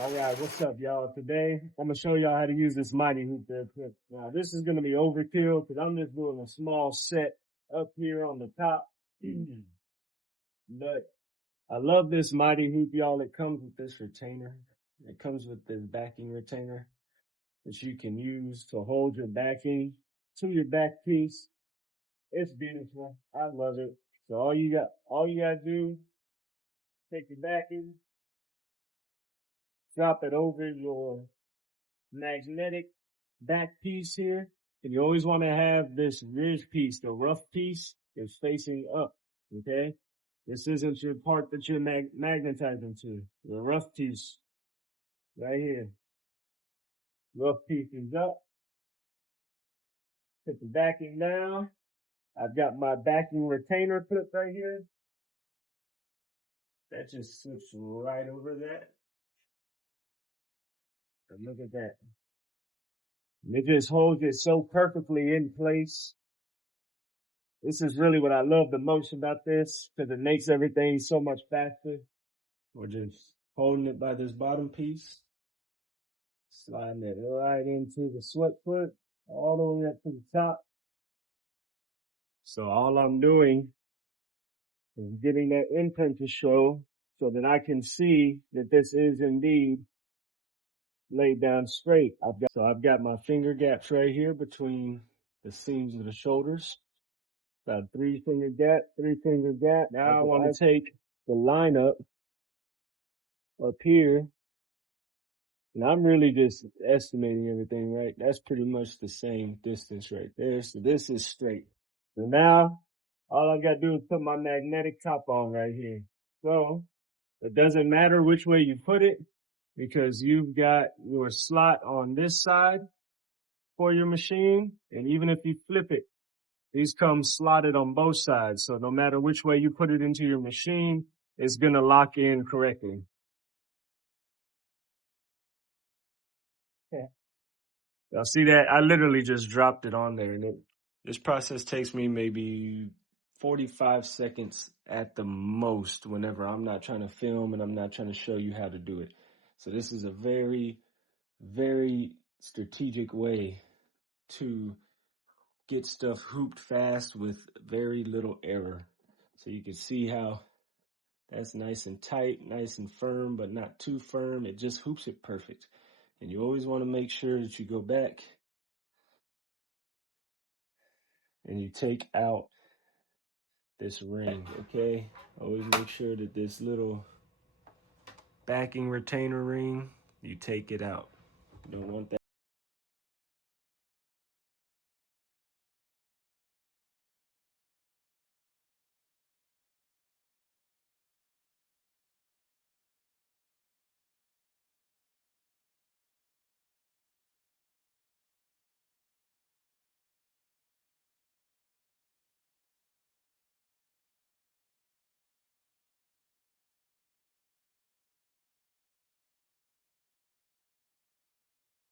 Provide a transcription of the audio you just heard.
All right, what's up, y'all? Today, I'm gonna show y'all how to use this mighty hoop there. Now, this is gonna be overkill because I'm just doing a small set up here on the top. But I love this mighty hoop, y'all. It comes with this retainer. It comes with this backing retainer that you can use to hold your backing to your back piece. It's beautiful. I love it. So all you gotta do, take your backing, drop it over your magnetic back piece here. And you always want to have this ridge piece, the rough piece is facing up. Okay. This isn't your part that you're magnetizing to. The rough piece right here. Rough piece is up. Put the backing down. I've got my backing retainer clip right here. That just slips right over that. And look at that. And it just holds it so perfectly in place. This is really what I love the most about this because it makes everything so much faster. We're just holding it by this bottom piece, sliding it right into the sweat foot, all the way up to the top. So all I'm doing is getting that imprint to show so that I can see that this is indeed laid down straight. I've got my finger gaps right here between the seams of the shoulders. About 3 finger gap, 3 finger gap. Now I want to take the line up here. And I'm really just estimating everything, right? That's pretty much the same distance right there. So this is straight. So now all I got to do is put my magnetic top on right here. So it doesn't matter which way you put it because you've got your slot on this side for your machine. And even if you flip it, these come slotted on both sides. So no matter which way you put it into your machine, it's going to lock in correctly. Okay. Y'all see that? I literally just dropped it on there. And this process takes me maybe 45 seconds at the most whenever I'm not trying to film and I'm not trying to show you how to do it. So this is a very, very strategic way to get stuff hooped fast with very little error. So you can see how that's nice and tight, nice and firm, but not too firm. It just hoops it perfect. And you always want to make sure that you go back and you take out this ring, okay? Always make sure that this little backing retainer ring, you take it out. You don't want that.